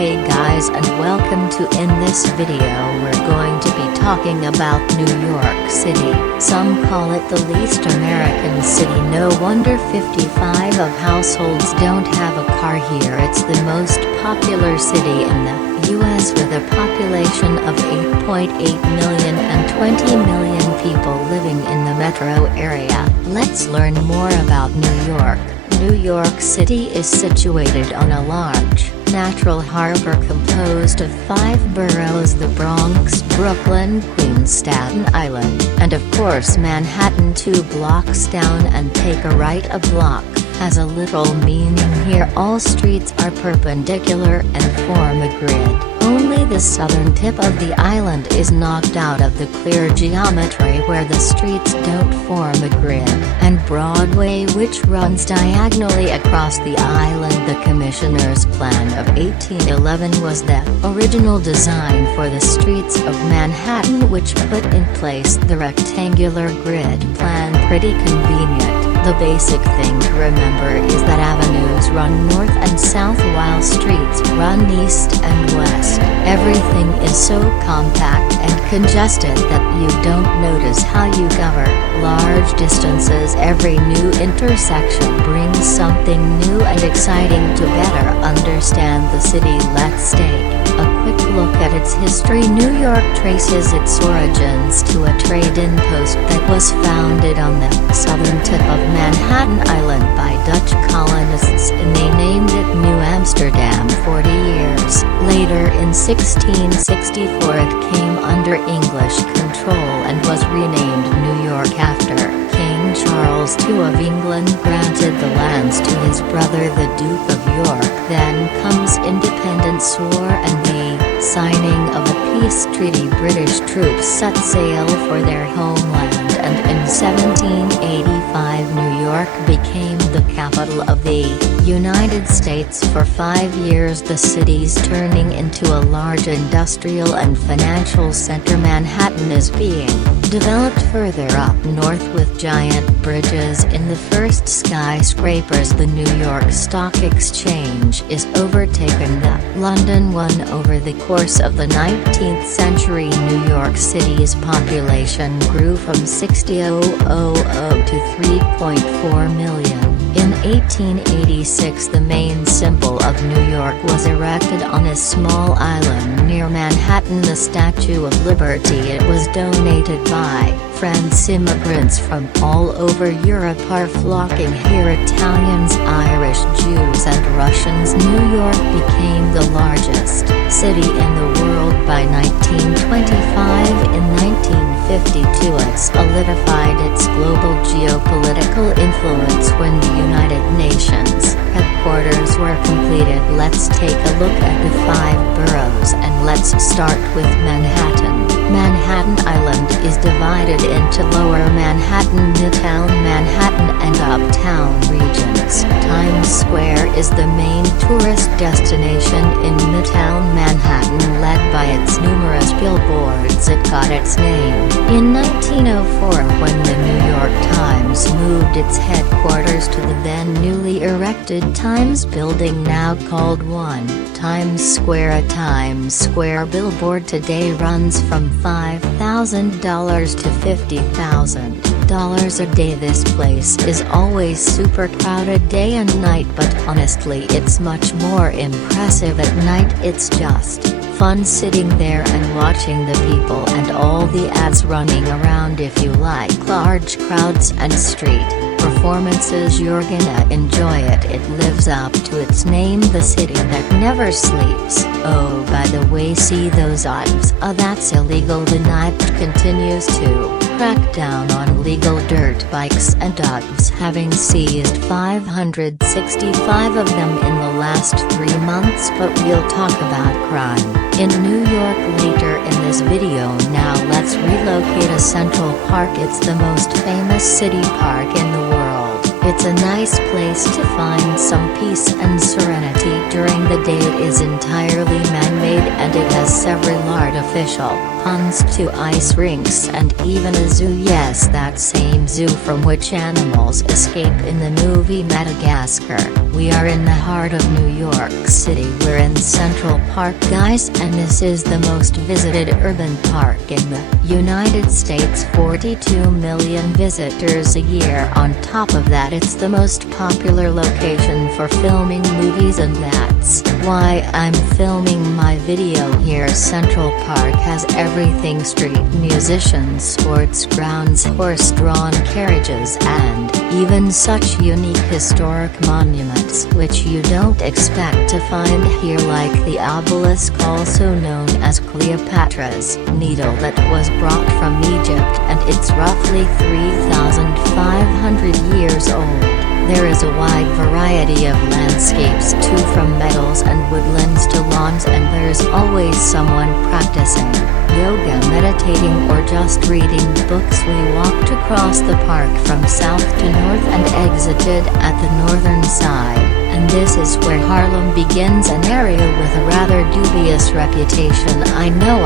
Hey guys, and welcome to in this video we're going to be talking about New York City. Some call it the least American city. No wonder 55 of households don't have a car here. It's the most popular city in the U.S. with a population of 8.8 million and 20 million people living in the metro area. Let's learn more about New York. New York City is situated on a large, natural harbor composed of 5 boroughs: the Bronx, Brooklyn, Queens, Staten Island, and of course Manhattan. 2 blocks down and take a right a block, has a little meaning here. All streets are perpendicular and form a grid. Only the southern tip of the island is knocked out of the clear geometry where the streets don't form a grid. And Broadway, which runs diagonally across the island. The Commissioner's Plan of 1811 was the original design for the streets of Manhattan, which put in place the rectangular grid plan. Pretty convenient. The basic thing to remember is that avenues run north and south while streets run east and west. Everything is so compact and congested that you don't notice how you cover large distances. Every new intersection brings something new and exciting to better understand the city. Let's take a quick look at its history. New York traces its origins to a trade-in post that was founded on the southern tip of Manhattan Island by Dutch colonists, and they named it New Amsterdam. 40 years later, in 1664, it came under English control and was renamed New York after King Charles II of England granted the lands to his brother the Duke of York. Then comes independence war and the signing of a peace treaty. British troops set sail for their homeland, and in 1785 New York became the capital of the United States. For 5 years the city's turning into a large industrial and financial center. Manhattan is being developed further up north with giant bridges in the first skyscrapers. The New York Stock Exchange is overtaken the London one. Over the course of the 19th century, New York City's population grew from 60,000 to 3.4 million. In 1886, the main symbol of New York was erected on a small island near Manhattan, the Statue of Liberty. It was donated by France. Immigrants from all over Europe are flocking here. Italians, Irish, Jews and Russians. New York became the largest city in the world by 1925. In 1952 it solidified its global geopolitical influence when the United Nations headquarters were completed. Let's take a look at the 5 boroughs, and let's start with Manhattan. Manhattan Island is divided into Lower Manhattan, Midtown Manhattan and Uptown regions. Times Square is the main tourist destination in Midtown Manhattan. Led by its numerous billboards, it got its name in 1904 when the New York Times moved its headquarters to the then newly erected Times building, now called 1 Times Square. A Times Square billboard today runs from $5,000 to $50,000 a day. This place is always super crowded day and night, but honestly it's much more impressive at night. It's just fun sitting there and watching the people and all the ads running around. If you like large crowds and street performances, you're gonna enjoy it. It lives up to its name, the city that never sleeps. Oh, by the way, see those odds? That's illegal. The night continues to crack down on legal dirt bikes and dogs, having seized 565 of them in the last 3 months. But we'll talk about crime in New York later in this video. Now let's relocate to Central Park. It's the most famous city park in the world. it's a nice place to find some peace and serenity during the day. It is entirely man-made and it has several artificial ponds, 2 ice rinks and even a zoo. Yes, that same zoo from which animals escape in the movie Madagascar. We are in the heart of New York City. We're in Central Park, guys, and this is the most visited urban park in the United States. 42 million visitors a year. On top of that, it's the most popular location for filming movies, and that's why I'm filming my video here. Central Park has everything: street musicians, sports grounds, horse-drawn carriages, and even such unique historic monuments which you don't expect to find here, like the obelisk, also known as Cleopatra's Needle, that was brought from Egypt, and it's roughly 3,500 years old. There is a wide variety of landscapes too, from meadows and woodlands to lawns, and there's always someone practicing yoga, meditating, or just reading books. We walked across the park from south to north and exited at the northern side, and this is where Harlem begins, an area with a rather dubious reputation. I know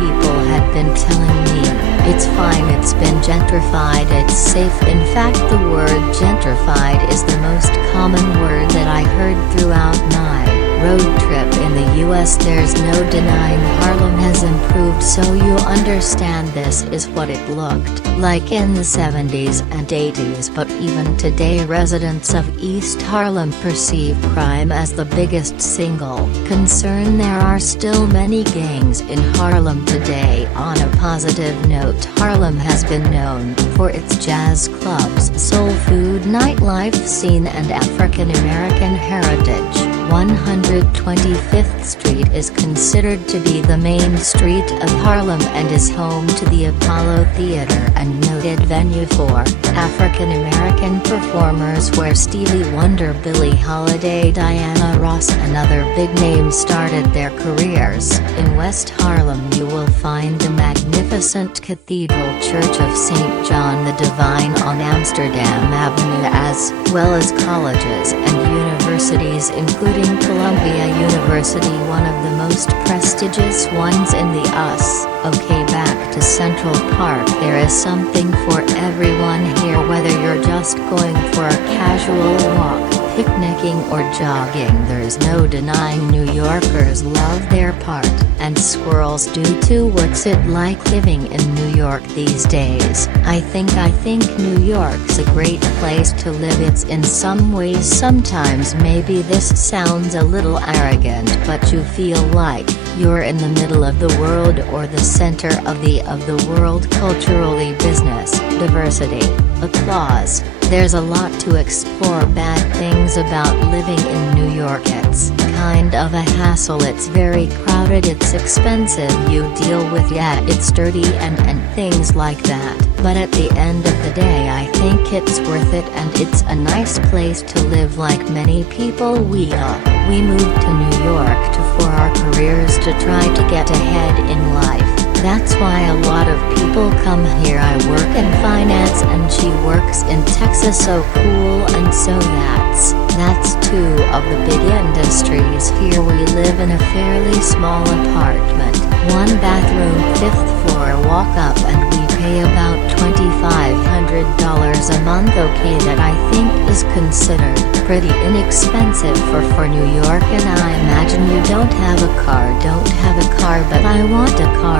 people had been telling me, it's fine, it's been gentrified, it's safe. In fact, the word gentrified is the most common word that I heard throughout my road trip in the US. There's no denying Harlem has improved, so you understand this is what it looked like in the 70s and 80s, but even today residents of East Harlem perceive crime as the biggest single concern. There are still many gangs in Harlem today. On a positive note, Harlem has been known for its jazz clubs, soul food, nightlife scene, and African American heritage. 125th Street is considered to be the main street of Harlem and is home to the Apollo Theater, a noted venue for African American performers where Stevie Wonder, Billie Holiday, Diana Ross, and other big names started their careers. In West Harlem you will find the magnificent Cathedral Church of St. John the Divine on Amsterdam Avenue, as well as colleges and universities including Columbia University, one of the most prestigious ones in the US. Okay, back to Central Park. There is something for everyone here, whether you're just going for a casual walk, picnicking, or jogging. There's no denying New Yorkers love their park, and squirrels do too. What's it like living in New York these days? I think New York's a great place to live. It's in some ways, sometimes maybe this sounds a little arrogant, but you feel like you're in the middle of the world, or the center of the world culturally. Business, diversity, applause. There's a lot to explore. Bad things about living in New York: it's kind of a hassle, it's very crowded, it's expensive, you deal with it's dirty and things like that. But at the end of the day I think it's worth it, and it's a nice place to live. Like many people, we moved to New York for our careers, to try to get ahead in life. That's why a lot of people come here. I work in finance and she works in Texas. So cool. And so that's two of the big industries here. We live in a fairly small apartment, 1 bathroom, 5th floor, walk up, and we pay about $2,500 a month. Okay, that I think is considered pretty inexpensive for New York. And I imagine you don't have a car, but I want a car.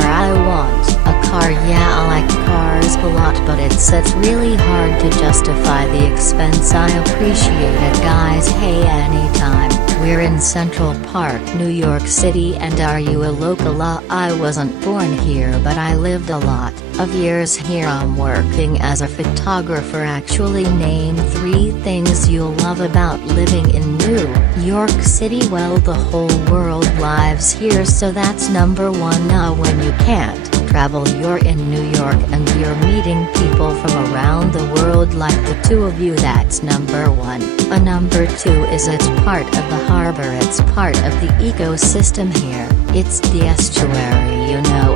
Yeah, I like cars a lot, but it's really hard to justify the expense. I appreciate it, guys. Hey, anytime. We're in Central Park, New York City. And are you a local? I wasn't born here, but I lived a lot of years here. I'm working as a photographer. Actually, name 3 things you'll love about living in New York City. Well, the whole world lives here, so that's number 1. When you can't travel, you're in New York and you're meeting people from around the world like the 2 of you. That's number 1. Number 2 is it's part of the harbor. It's part of the ecosystem here. It's the estuary.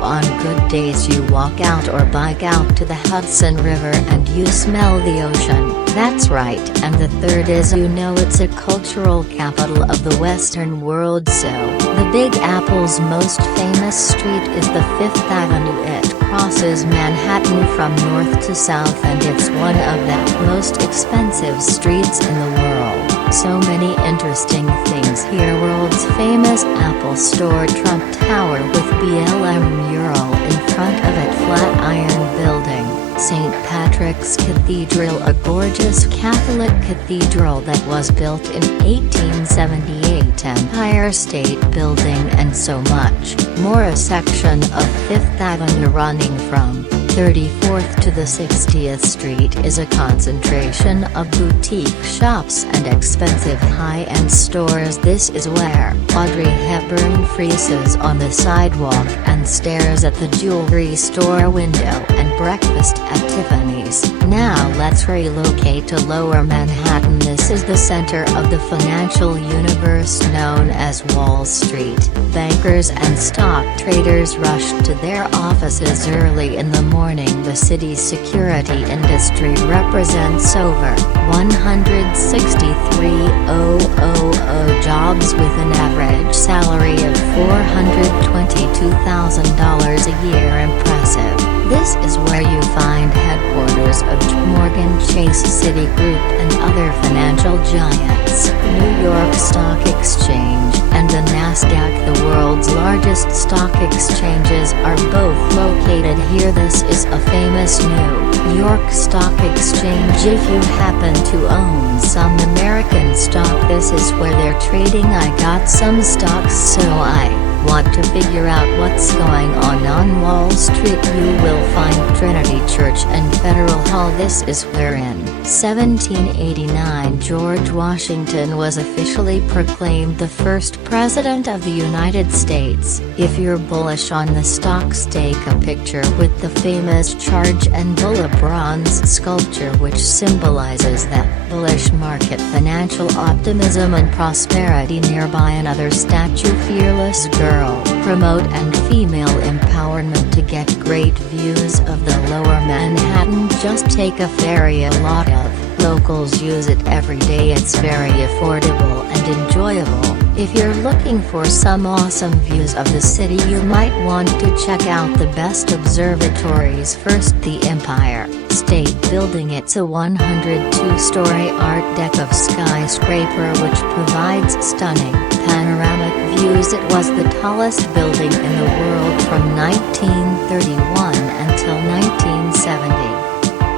On good days you walk out or bike out to the Hudson River and you smell the ocean. That's right, and the third is it's a cultural capital of the Western world, so the Big Apple's most famous street is the Fifth Avenue. It crosses Manhattan from north to south and it's one of the most expensive streets in the world. So many interesting things here. World's famous Apple Store, Trump Tower with BLM mural in front of it, Flatiron Building, St. Patrick's Cathedral, a gorgeous Catholic cathedral that was built in 1878, Empire State Building, and so much more. A section of Fifth Avenue running from 34th to the 60th Street is a concentration of boutique shops and expensive high-end stores. This is where Audrey Hepburn freezes on the sidewalk and stares at the jewelry store window and breakfast at Tiffany's. Now let's relocate to Lower Manhattan. This is the center of the financial universe known as Wall Street. Bankers and stock traders rush to their offices early in the morning. The city's security industry represents over 163,000 jobs with an average salary of $422,000 a year. Impressive. This is where you find headquarters of Morgan Chase, Citigroup and other financial giants. New York Stock Exchange and the Nasdaq, the world's largest stock exchanges, are both located here. This is a famous New York Stock Exchange. If you happen to own some American stock, this is where they're trading. I got some stocks, so I want to figure out what's going on Wall Street. You will find Trinity Church and Federal Hall. This is where in 1789 George Washington was officially proclaimed the first president of the United States. If you're bullish on the stocks, take a picture with the famous Charge and Bull, a bronze sculpture which symbolizes that bullish market, financial optimism and prosperity. Nearby another statue, Fearless Girl. Promote and female empowerment. To get great views of the Lower Manhattan, just take a ferry. A lot of locals use it every day. It's very affordable and enjoyable. If you're looking for some awesome views of the city, you might want to check out the best observatories. First, the Empire State Building. It's a 102-story Art Deco skyscraper which provides stunning panoramic views. It was the tallest building in the world from 1931 until 1970.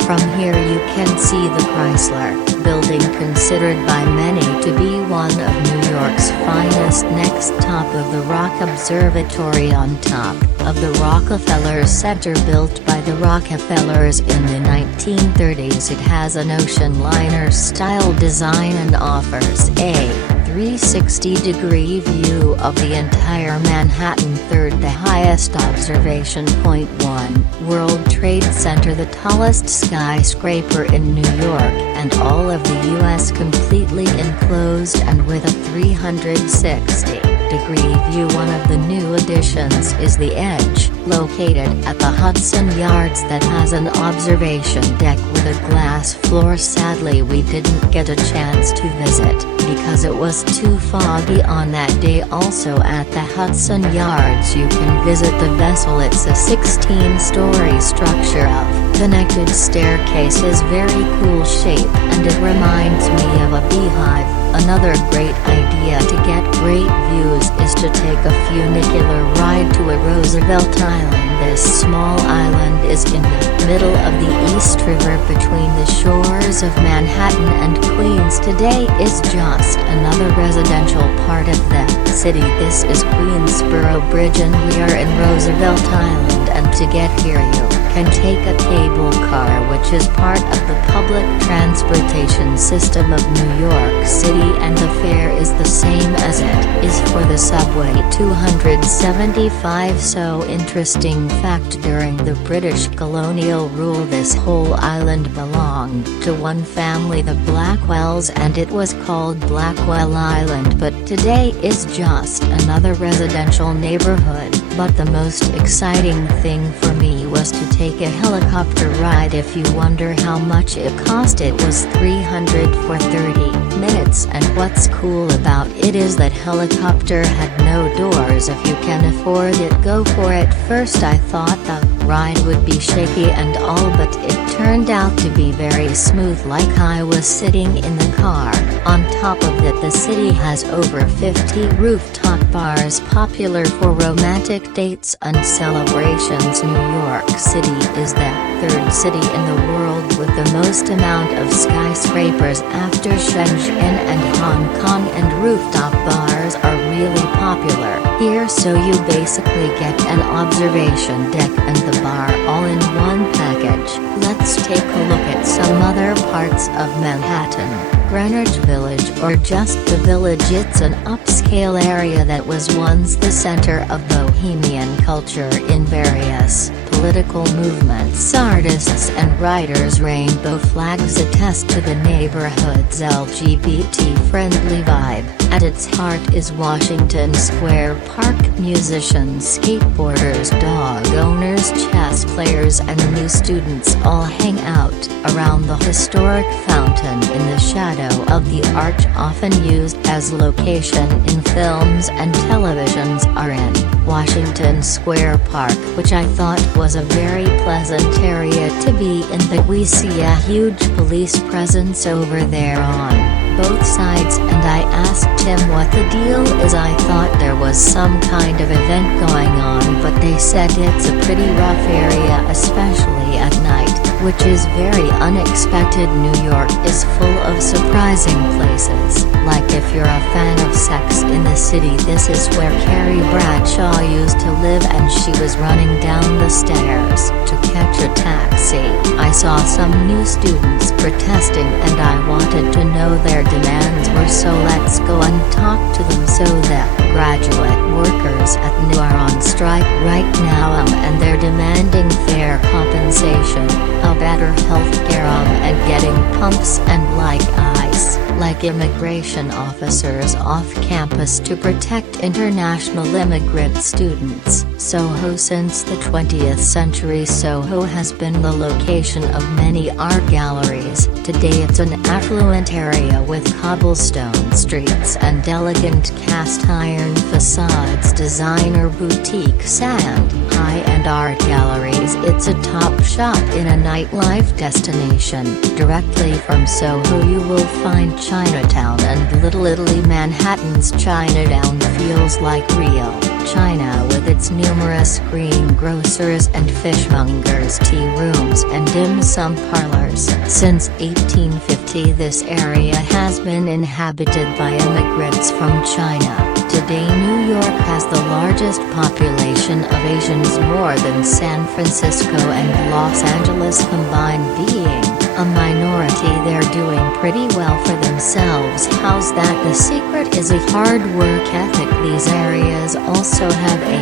From here you can see the Chrysler Building, considered by many to be one of New York's finest. Next, top of the Rock Observatory. On top of the Rockefeller Center, built by the Rockefellers in the 1930s, it has an ocean liner style design and offers a 360-degree view of the entire Manhattan. Third, the highest observation point, One World Trade Center, the tallest skyscraper in New York and all of the U.S., completely enclosed and with a 360-degree view. One of the new additions is the Edge, located at the Hudson Yards, that has an observation deck with a glass floor. Sadly, we didn't get a chance to visit because it was too foggy on that day. Also at the Hudson Yards you can visit the vessel. It's a 16-story structure of connected staircases. Very cool shape and it reminds me of a beehive. Another great idea to get great views is to take a funicular ride to a Roosevelt Island. This small island is in the middle of the East River between the shores of Manhattan and Queens. Today is just another residential part of the city. This is Queensboro Bridge and we are in Roosevelt Island, and to get here you can take a cable car, which is part of the public transportation system of New York City, and the fare is the same as it is for the subway, $275. So interesting fact, during the British colonial rule this whole island belonged to one family, the Blackwells, and it was called Blackwell Island, but today is just another residential neighborhood. But the most exciting thing for me was to take take a helicopter ride. If you wonder how much it cost, it was $300 for 30 minutes, and what's cool about it is that helicopter had no doors. If you can afford it, go for it. First I thought the ride would be shaky and all, but it turned out to be very smooth, like I was sitting in the car. On top of that, the city has over 50 rooftop bars popular for romantic dates and celebrations. New York City is the third city in the world with the most amount of skyscrapers after Shenzhen and Hong Kong, and rooftop bars are really popular here, so you basically get an observation deck and the bar all in one package. Let's take a look at some other parts of Manhattan. Greenwich Village, or just the Village, it's an upscale area that was once the center of bohemian culture in various political movements. Artists and writers, rainbow flags attest to the neighborhood's LGBT-friendly vibe. At its heart is Washington Square Park. Musicians, skateboarders, dog owners, chess players and new students all hang out around the historic fountain in the shadow of the arch, often used as location in films and televisions, are in Washington Square Park, which I thought was a very pleasant area to be in, but we see a huge police presence over there on both sides, and I asked him what the deal is. I thought there was some kind of event going on, but they said it's a pretty rough area, especially at night, which is very unexpected. New York is full of surprising places, like if you're a fan of Sex in the City, this is where Carrie Bradshaw used to live, and she was running down the stairs to catch a taxi. I saw some new students protesting and I wanted to know their demands were, so let's go and talk to them. So the graduate workers at NU are on strike right now, and they're demanding fair compensation, a better healthcare, and getting pumps and ice, like immigration officers off campus to protect international immigrant students. Soho. Since the 20th century, Soho has been the location of many art galleries. Today it's an affluent area with cobblestone streets and elegant cast iron facades, designer boutiques and high-end art galleries. It's a top shop in a nightlife destination. Directly from Soho you will find Chinatown and Little Italy. Manhattan's Chinatown feels like real China, with its numerous greengrocers and fishmongers, tea rooms and dim sum parlors. Since 1850 this area has been inhabited by immigrants from China. Today New York has the largest population of Asians, more than San Francisco and Los Angeles combined. Being a minority, they're doing pretty well for themselves. How's that? The secret is a hard work ethic. These areas also have a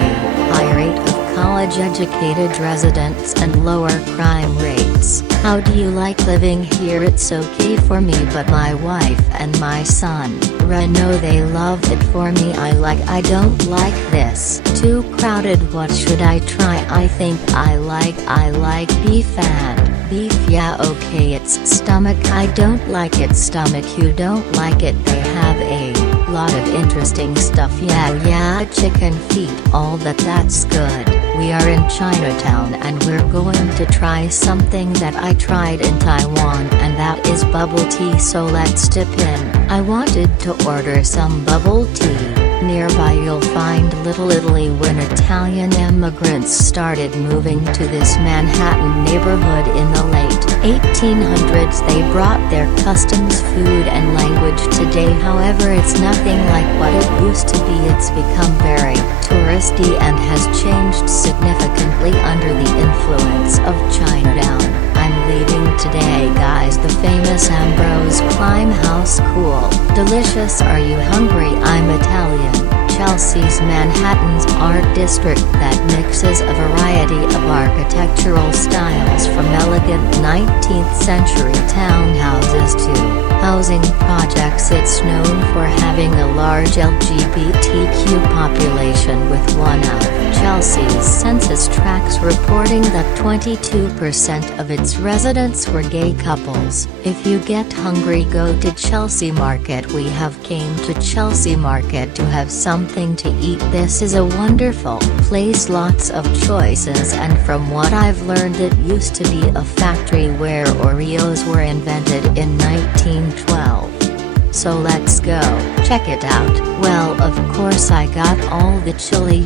high rate of college-educated residents and lower crime rates. How do you like living here? It's okay for me, but my wife and my son, Reno, they love it. For me, I don't like this. Too crowded. What should I try? I think I like beef. And beef, yeah, okay. It's stomach, I don't like it. Stomach, you don't like it. They have a lot of interesting stuff. Yeah, chicken feet, all that's good. We are in Chinatown and we're going to try something that I tried in Taiwan, and that is bubble tea, so let's dip in. I wanted to order some bubble tea. Nearby you'll find Little Italy. When Italian immigrants started moving to this Manhattan neighborhood in the late 1800s, they brought their customs, food and language. Today, however, it's nothing like what it used to be. It's become very touristy and has changed significantly under the influence of Chinatown. I'm leaving today, guys. The famous Ambrose Climb House, cool, delicious. Are you hungry? I'm Italian. Chelsea's Manhattan's art district that mixes a variety of architectural styles, from elegant 19th century townhouses to housing projects. It's known for having a large LGBTQ population, with one of Chelsea's census tracts reporting that 22% of its residents were gay couples. If you get hungry, go to Chelsea Market. We have came to Chelsea Market to have something to eat. This is a wonderful place, lots of choices, and from what I've learned, it used to be a factory where Oreos were invented in 1912. So let's go check it out. Well, of course I got all the chili.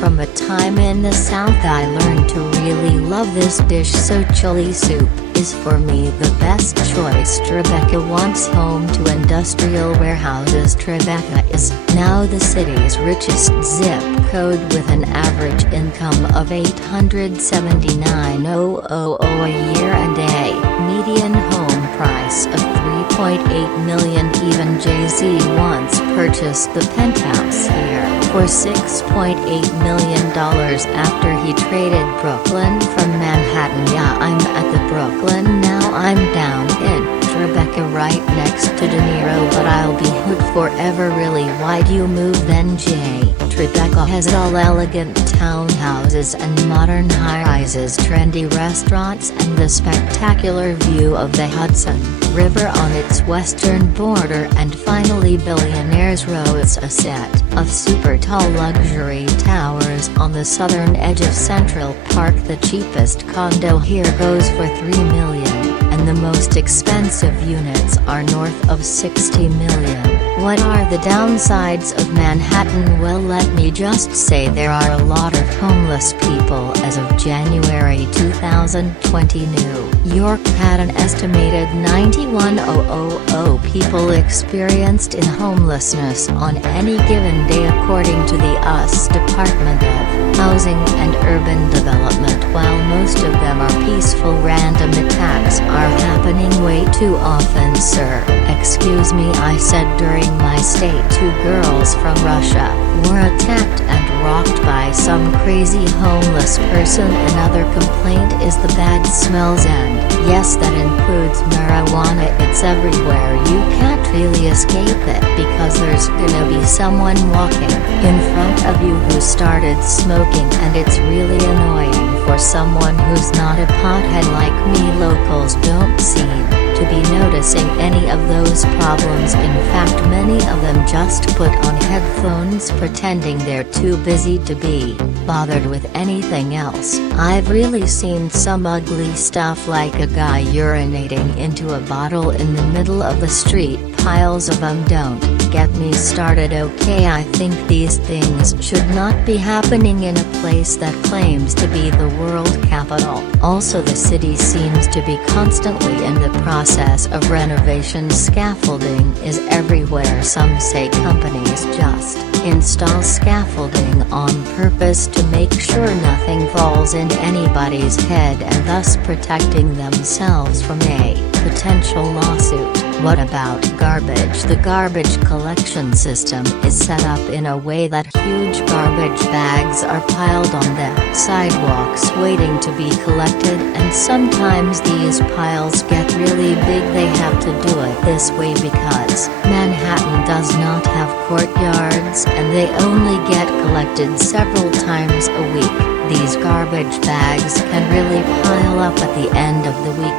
From a time in the South I learned to really love this dish, so chili soup is for me the best choice. Tribeca, once home to industrial warehouses, Tribeca is now the city's richest zip code, with an average income of $879,000 a year and a median home price of $3.8 million. Even Jay-Z once purchased the penthouse here for $6.8 million after he traded Brooklyn from Manhattan. Yeah, I'm at the Brooklyn now. I'm down in Tribeca, right next to De Niro, but I'll be hood forever. Really? Why'd you move then, Jay? Tribeca has all elegant townhouses and modern high-rises, trendy restaurants, and the spectacular view of the Hudson River on its western border. And finally, Billionaire's Row is a set of super tall luxury towers on the southern edge of Central Park. The cheapest condo here goes for $3 million, and the most expensive units are north of $60 million. What are the downsides of Manhattan? Well, let me just say there are a lot of homeless people. As of January 2020, New York had an estimated 9,100 people experienced in homelessness on any given day, according to the U.S. Department of Housing and Urban Development. While most of them are peaceful, random attacks are happening way too often. Sir, excuse me, I said during my stay 2 girls from Russia were attacked and rocked by some crazy homeless person. Another complaint is the bad smells, and yes, that includes marijuana. It's everywhere. You can't really escape it because there's gonna be someone walking in front of you who started smoking, and it's really annoying for someone who's not a pothead like me. Locals don't seem to be noticing any of those problems. In fact, many of them just put on headphones pretending they're too busy to be bothered with anything else. I've really seen some ugly stuff, like a guy urinating into a bottle in the middle of the street. Piles of them. Don't get me started. Okay, I think these things should not be happening in a place that claims to be the world capital. Also, the city seems to be constantly in the process of renovation. Scaffolding is everywhere. Some say companies just install scaffolding on purpose to make sure nothing falls in anybody's head, and thus protecting themselves from a potential lawsuit. What about garbage? The garbage collection system is set up in a way that huge garbage bags are piled on the sidewalks waiting to be collected, and sometimes these piles get really big. They have to do it this way because Manhattan does not have courtyards, and they only get collected several times a week. These garbage bags can really pile up at the end of the week.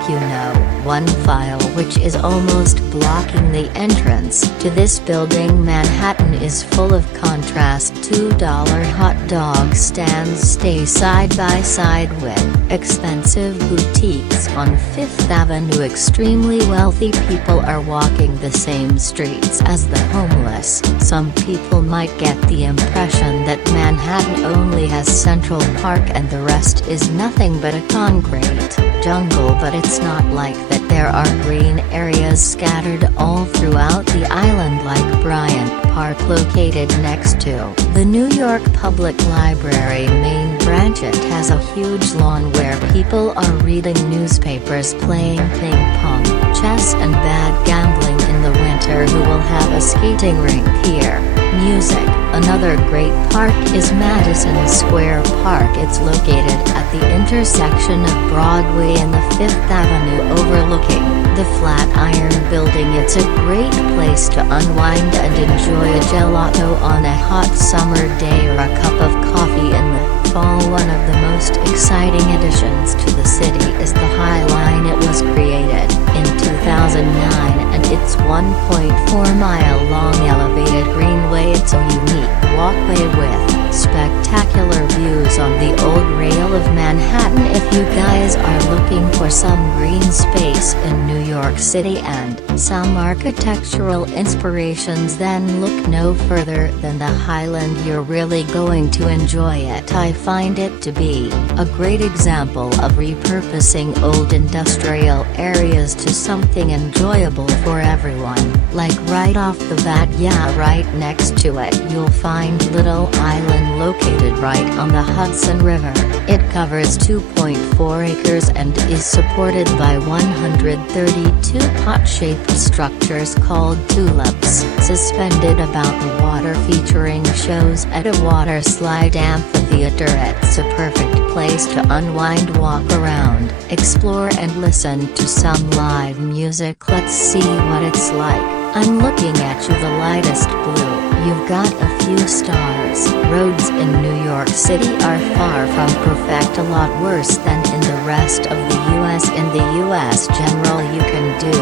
One file which is almost blocking the entrance to this building. Manhattan is full of contrast. $2 hot dog stands stay side by side with expensive boutiques on Fifth Avenue. Extremely wealthy people are walking the same streets as the homeless. Some people might get the impression that Manhattan only has Central Park and the rest is nothing but a concrete jungle, but it's not like that. There are green areas scattered all throughout the island, like Bryant Park, located next to the New York Public Library main branch. It has a huge lawn where people are reading newspapers, playing ping pong, chess, and bad gambling in the winter. enter who will have a skating rink here. Music. Another great park is Madison Square Park. It's located at the intersection of Broadway and the 5th Avenue overlooking the Flatiron Building. It's a great place to unwind and enjoy a gelato on a hot summer day or a cup of coffee in the fall. One of the most exciting additions to the city is the High Line. It was created in 2009 and it's 1.4-mile long elevated greenway. It's a unique walkway with spectacular views on the old rail of Manhattan. If you guys are looking for some green space in New York City and some architectural inspirations, then look no further than the Highland. You're really going to enjoy it. I find it to be a great example of repurposing old industrial areas to something enjoyable for everyone. Like right off the bat, yeah, right next to it you'll find Little Island, located right on the Hudson River. It covers 2.4 acres and is supported by 132 pot-shaped structures called tulips, suspended about the water, featuring shows at a water slide amphitheater. It's a perfect place to unwind, walk around, explore and listen to some live music. Let's see what it's like. I'm looking at you, the lightest blue. You've got a few stars. Roads in New York City are far from perfect, a lot worse than in the rest of the US. In the US general you can do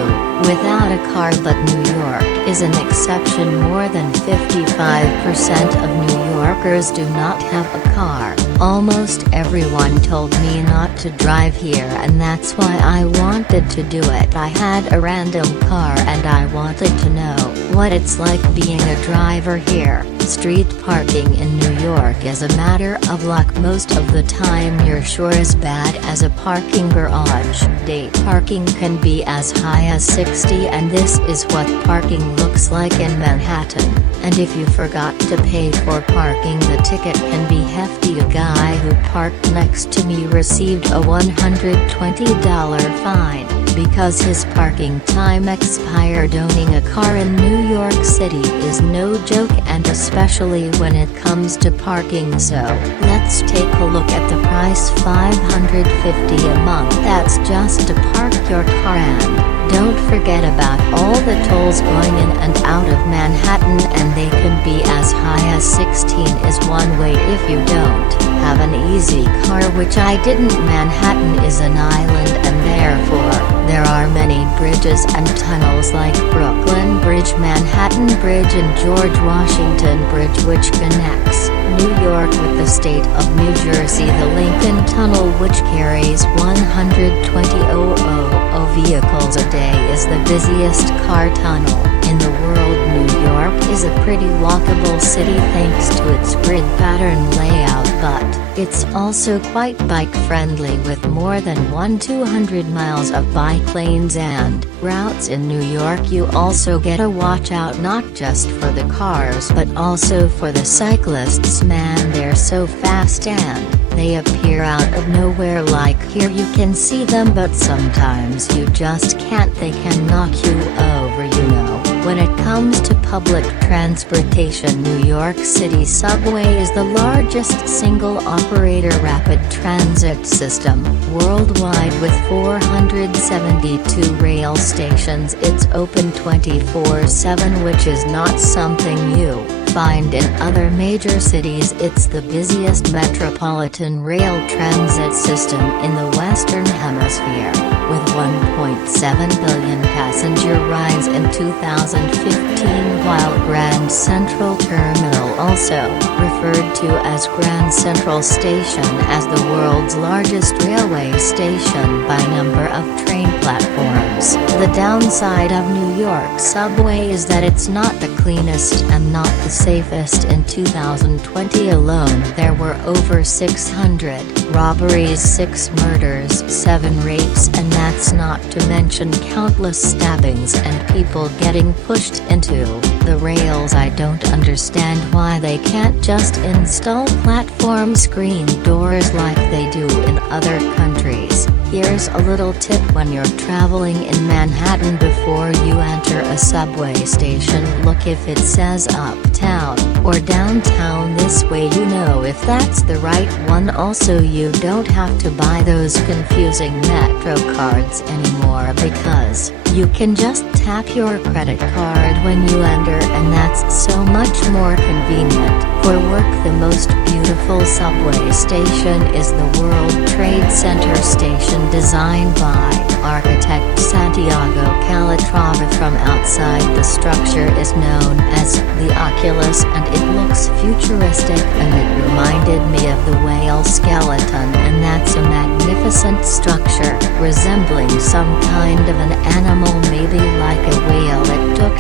without a car, but New York is an exception. More than 55% of New Yorkers do not have a car. Almost everyone told me not to drive here, and that's why I wanted to do it. I had a random car and I wanted to know what it's like being a driver here. Street parking in New York is a matter of luck. Most of the time you're sure as bad as a parking garage. Day parking can be as high as $60, and this is what parking looks like in Manhattan. And if you forgot to pay for parking, the ticket can be hefty. A guy who parked next to me received a $120 fine because his parking time expired. Owning a car in New York City is no joke, and especially when it comes to parking. So, let's take a look at the price. $550 a month. That's just to park your car. And don't forget about all the tolls going in and out of Manhattan, and they can be as high as 16 is one way if you don't have an easy car, which I didn't. Manhattan is an island, and therefore there are many bridges and tunnels like Brooklyn Bridge, Manhattan Bridge, and George Washington Bridge, which connects New York with the state of New Jersey. The Lincoln Tunnel, which carries 120,000 vehicles a day, is the busiest car tunnel in the world. New York is a pretty walkable city thanks to its grid pattern layout, but it's also quite bike-friendly with more than 200 miles of bike lanes and routes. In New York you also get a watch out, not just for the cars but also for the cyclists. Man, they're so fast and they appear out of nowhere. Like here you can see them, but sometimes you just can't. They can knock you over, you know. When it comes to public transportation, New York City Subway is the largest single-operator rapid transit system worldwide with 472 rail stations. It's open 24/7, which is not something you find in other major cities. It's the busiest metropolitan rail transit system in the Western Hemisphere, with 1.7 billion passenger rides in 2015, while Grand Central Terminal, also referred to as Grand Central Station, as the world's largest railway station by number of train platforms. The downside of New York subway is that it's not the cleanest and not the safest. In 2020 alone, there were over 600 robberies, 6 murders, 7 rapes, and that's not to mention countless stabbings and people getting pushed into the rails. I don't understand why they can't just install platform screen doors like they do in other countries. Here's a little tip: when you're traveling in Manhattan, before you enter a subway station, look if it says uptown or downtown. This way you know if that's the right one. Also, you don't have to buy those confusing Metro cards anymore, because you can just tap your credit card when you enter, and that's so much more convenient. For work, the most beautiful subway station is the World Trade Center station, designed by architect Santiago Calatrava. From outside, the structure is known as the Oculus, and it looks futuristic, and it reminded me of the whale skeleton, and that's a magnificent structure, resembling some kind of an animal, maybe like a whale. It took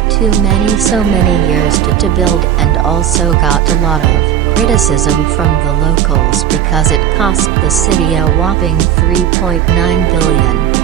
so many years to build, and also got a lot of criticism from the locals because it cost the city a whopping $3.9 billion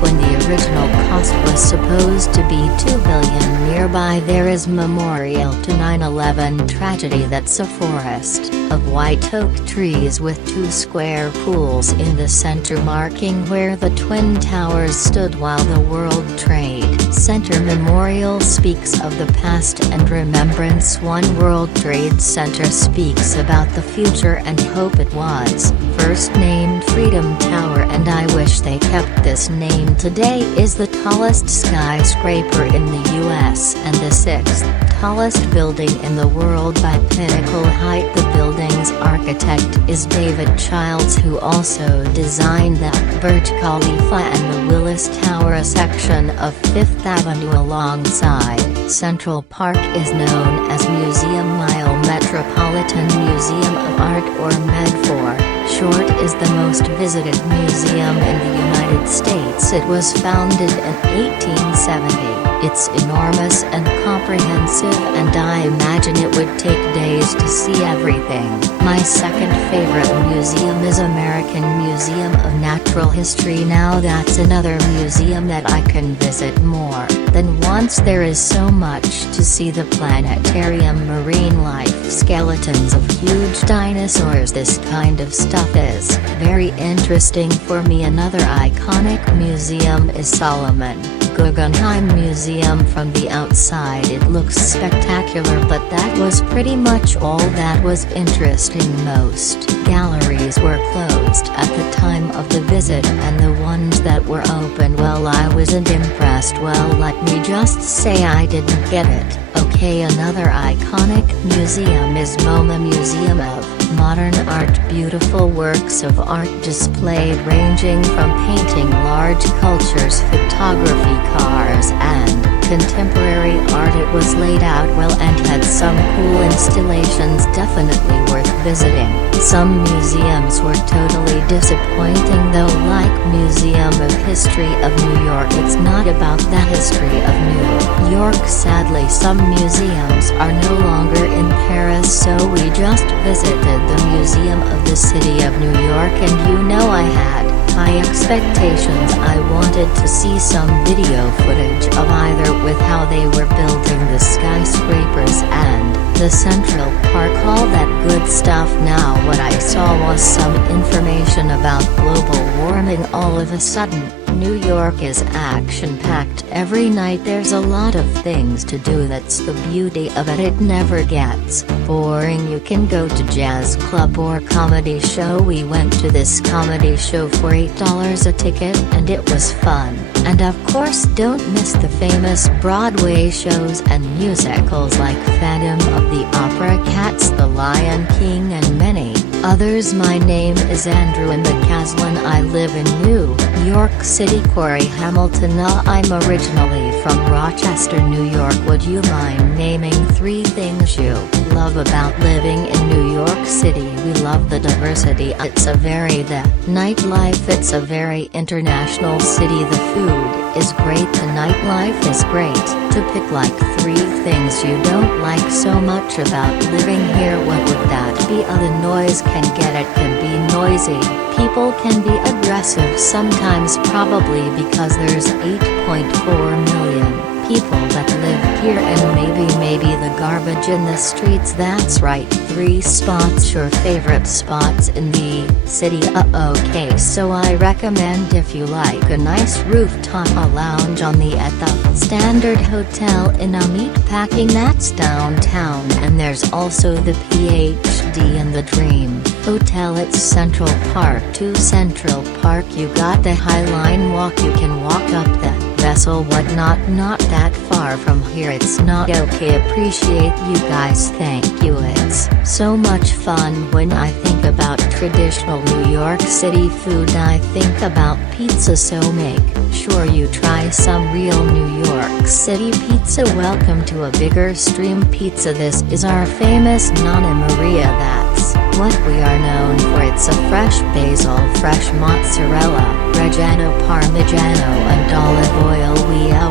when the original cost was supposed to be $2 billion. Nearby there is memorial to 9/11 tragedy. That's a forest of white oak trees with 2 square pools in the center, marking where the Twin Towers stood, while the World Trade Center Memorial speaks of the past and remembrance. One World Trade Center speaks about the future and hope. It was first named Freedom Tower, and I wish they kept this name. Today is the tallest skyscraper in the U.S. and the 6th tallest building in the world by pinnacle height. The building's architect is David Childs, who also designed the Burj Khalifa and the Willis Tower. A section of Fifth Avenue alongside Central Park is known as Museum Mile. Metropolitan Museum of Art, or MED4 short, is the most visited museum in the United States. It was founded in 1870. It's enormous and comprehensive, and I imagine it would take days to see everything. My second favorite museum is American Museum of Natural History. Now that's another museum that I can visit more than once. There is so much to see: the planetarium, marine life, skeletons of huge dinosaurs. This kind of stuff is very interesting for me. Another iconic museum is Solomon Guggenheim Museum. From the outside it looks spectacular, but that was pretty much all that was interesting. Most galleries were closed at the time of the visit, and the ones that were open, well, I wasn't impressed. Well, let me just say I didn't get it. Okay, another iconic museum is MoMA Museum of Modern Art. Beautiful works of art displayed, ranging from painting, large sculptures, photography, cars, and contemporary art. It was laid out well and had some cool installations, definitely worth visiting. Some museums were totally disappointing though, like Museum of History of New York. It's not about the history of New York. Sadly, some museums are no longer in Paris, so we just visited the Museum of the City of New York, and you know I had high expectations. I wanted to see some video footage of either with how they were building the skyscrapers and the Central Park, all that good stuff. Now what I saw was some information about global warming. All of a sudden, New York is action-packed. Every night there's a lot of things to do. That's the beauty of it. It never gets boring. You can go to jazz club or comedy show. We went to this comedy show for $8 a ticket, and it was fun. And of course, don't miss the famous Broadway shows and musicals like Phantom of the Opera, Cats, The Lion King, and many others. My name is Andrew McCaslin. I live in New York City. Corey Hamilton. I'm originally from Rochester, New York. Would you mind naming 3 things you love about living in New York City? We love the diversity. It's a very the nightlife. It's a very international city. The food is great. The nightlife is great. To pick like 3 things you don't like so much about living here, what would that be? The noise can get it. Can be noisy. People can be aggressive sometimes, probably because there's 8.4 million people that live here and maybe the garbage in the streets. That's right, 3 spots your favorite spots in the city. Okay, so I recommend if you like a nice rooftop lounge on the at the Standard Hotel in a meatpacking that's downtown, and there's also the PhD in the Dream Hotel at Central Park. To Central Park you got the High Line walk, you can walk up the vessel whatnot, not that far from here. It's not okay. Appreciate you guys, thank you. It's so much fun. When I think about traditional New York City food, I think about pizza, so make sure you try some real New York City pizza. Welcome to a Bigger Stream Pizza. This is our famous Nonna Maria, that's what we are known for. It's a fresh basil, fresh mozzarella, Reggiano Parmigiano and olive oil.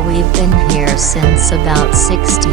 We've been here since about 16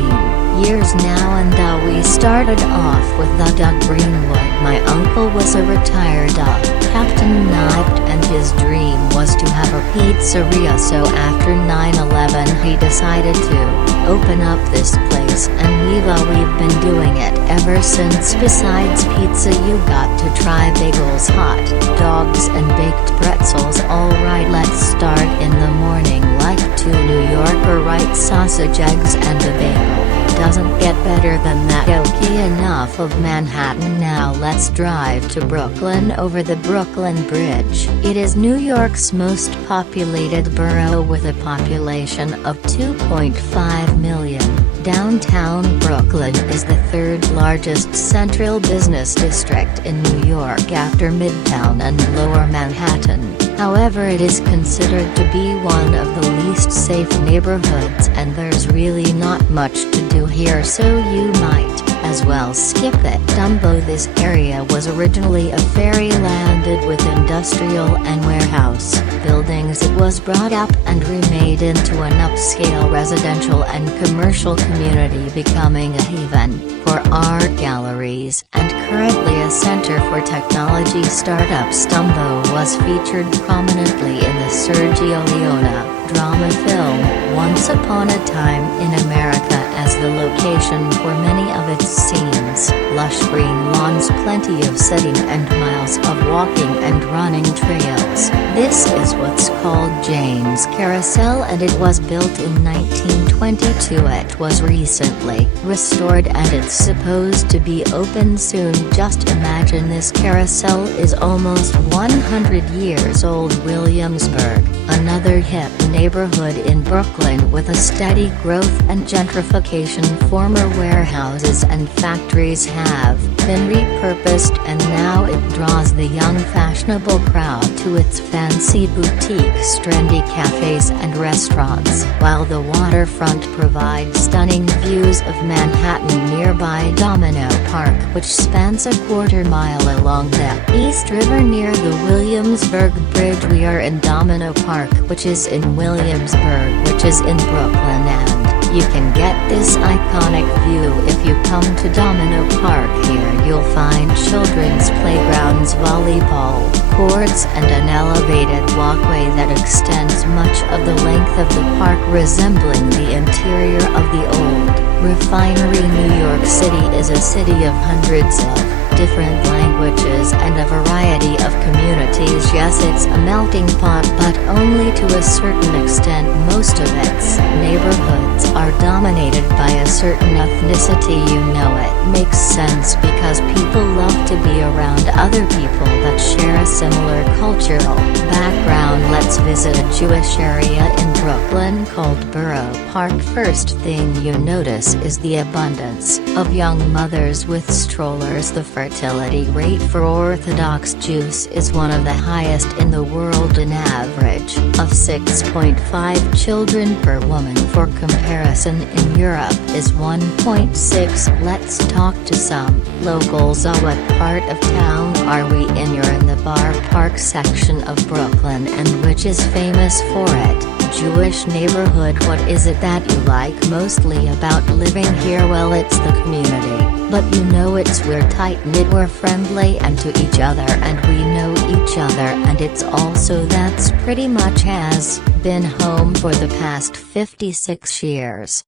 years now, and we started off with the Doug Greenwood. My uncle was a retired Captain Knight, and his dream was to have a pizzeria, so after 9/11 he decided to open up this place, and we've been doing it ever since. Besides pizza, you got to try bagels, hot dogs and baked pretzels. Alright, let's start in the morning like 2 New Yorker, right? Sausage, eggs and a bagel. Doesn't get better than that. Okay, enough of Manhattan, now let's drive to Brooklyn over the Brooklyn Bridge. It is New York's most populated borough with a population of 2.5 million. Downtown Brooklyn is the 3rd largest central business district in New York after Midtown and Lower Manhattan. However, it is considered to be one of the least safe neighborhoods, and there's really not much to do here, so you might as well skip it. Dumbo, this area was originally a ferry landed with industrial and warehouse buildings. It was brought up and remade into an upscale residential and commercial community, becoming a haven for art galleries, and currently a center for technology startups. Dumbo was featured prominently in the Sergio Leone drama film Once Upon a Time in America as the location for many of its scenes. Lush green lawns, plenty of sitting and miles of walking and running trails. This is what's called Jane's Carousel, and it was built in 1922. It was recently restored and it's supposed to be open soon. Just imagine, this carousel is almost 100 years old. Williamsburg, another hip neighborhood in Brooklyn with a steady growth and gentrification. Former warehouses and factories have been repurposed, and now it draws the young fashionable crowd to its fancy boutiques, trendy cafes and restaurants, while the waterfront provides stunning views of Manhattan. Nearby Domino Park, which spans a quarter-mile along the East River near the Williamsburg Bridge. We are in Domino Park, which is in Williamsburg, which is in Brooklyn, and you can get this iconic view if you come to Domino Park. Here you'll find children's playgrounds, volleyball courts, and an elevated walkway that extends much of the length of the park, resembling the interior of the old refinery. New York City is a city of hundreds of different languages and a variety of communities. Yes, it's a melting pot, but only to a certain extent. Most of its neighborhoods are dominated by a certain ethnicity. You know, it makes sense because people love to be around other people that share a similar cultural background. Let's visit a Jewish area in Brooklyn called Borough Park. First thing you notice is the abundance of young mothers with strollers. The fertility rate for Orthodox Jews is one of the highest in the world, an average of 6.5 children per woman. For comparison, in Europe is 1.6. Let's talk to some locals. What part of town are we in? You're in the Bar Park section of Brooklyn, and which is famous for it. Jewish neighborhood. What is it that you like mostly about living here? Well, it's the community. But you know we're tight-knit, we're friendly and to each other, and we know each other, and it's also that's pretty much has been home for the past 56 years.